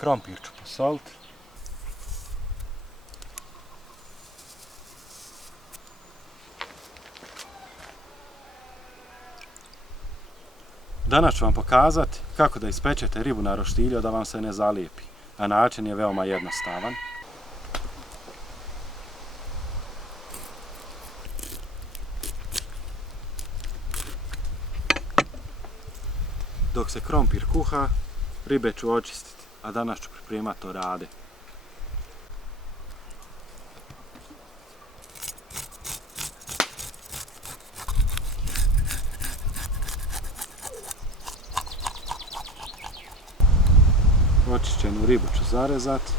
Krompir ću posoliti. Danas ću vam pokazati kako da ispečete ribu na roštilju da vam se ne zalijepi, a način je veoma jednostavan. Dok se krompir kuha, ribe ću očistiti, a danas ću pripremati orade. Očišćenu ribu ću zarezati.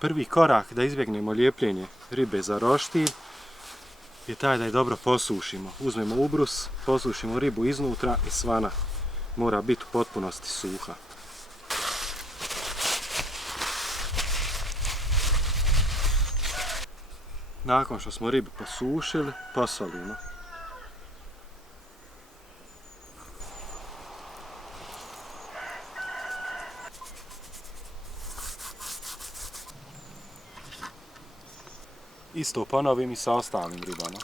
Prvi korak da izbjegnemo lijepljenje ribe za roštilj je taj da je dobro posušimo. Uzmemo ubrus, posušimo ribu iznutra i svana mora biti u potpunosti suha. Nakon što smo ribu posušili, posolimo. Isto ponovim i sa ostalim ribama.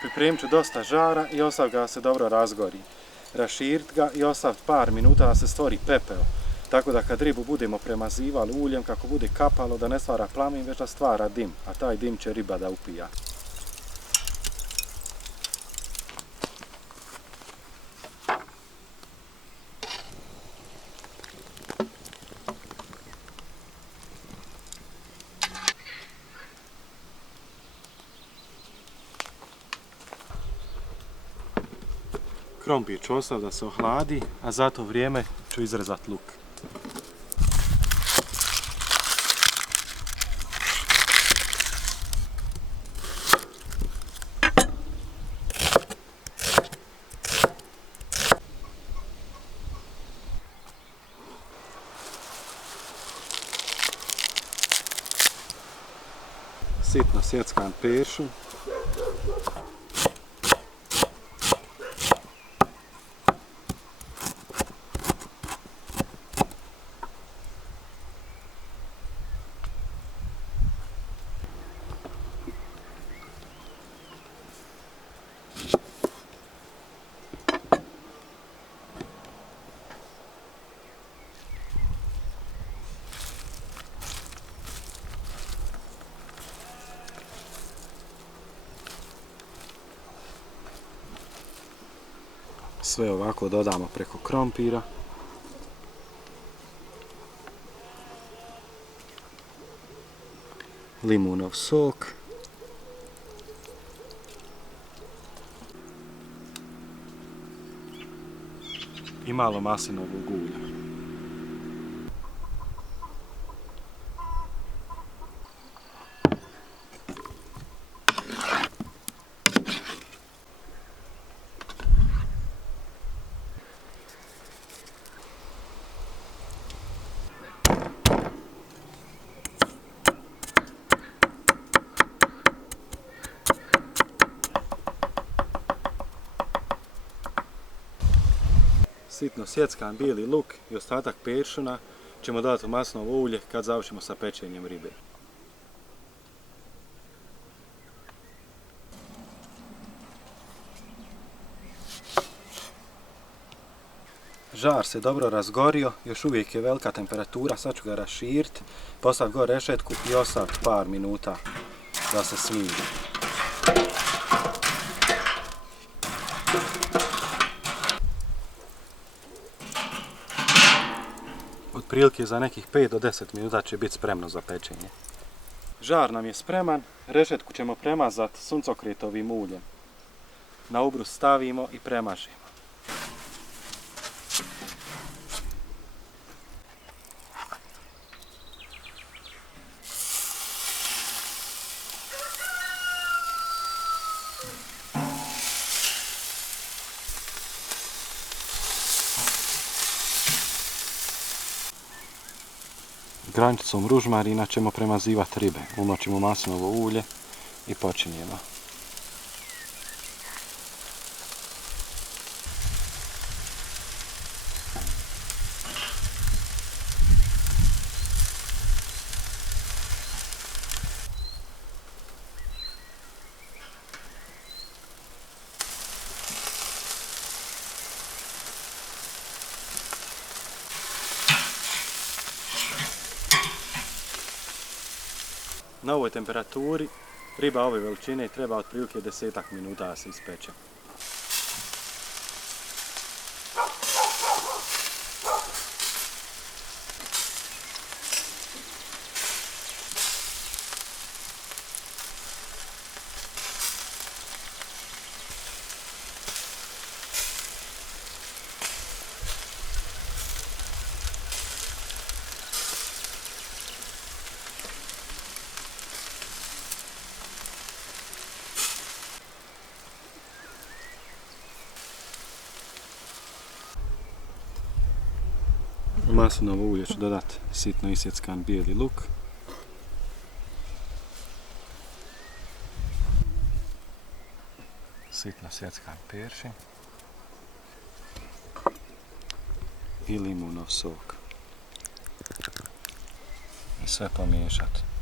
Pripremit ću dosta žara i ostav ga da se dobro razgori. Raširit ga i ostaviti par minuta da se stvori pepeo. Tako da kad ribu budemo premazivali uljem, kako bude kapalo, da ne stvara plamen, već da stvara dim, a taj dim će riba da upija. Krompir ću ostaviti da se ohladi, a za to vrijeme ću izrezati luk. Sitno sjeckan peršun. Sve ovako dodamo preko krompira. Limunov sok. i malo maslinovog ulja. Sitno sjeckan bijeli luk i ostatak peršuna ćemo dodati u maslinovo ulje kad završimo sa pečenjem ribe. Žar se dobro razgorio, još uvijek je velika temperatura, sad ću ga raširiti, postaviti gore rešetku i ostaviti par minuta da se smiri. Otprilike za nekih 5 do 10 minuta će biti spremno za pečenje. Žar nam je spreman, rešetku ćemo premazati suncokretovim uljem. Na ubrus stavimo i premažimo. Grančicom ružmarina ćemo premazivati ribe. Umočimo maslinovo ulje i počinjemo. Na ovoj temperaturi riba ove veličine treba otprilike 10 minuta da se ispeče. U maslinovo ulje ću dodati sitno isjeckan bijeli luk. Sitno sjeckan peršin. I limunov sok. I sve pomiješati.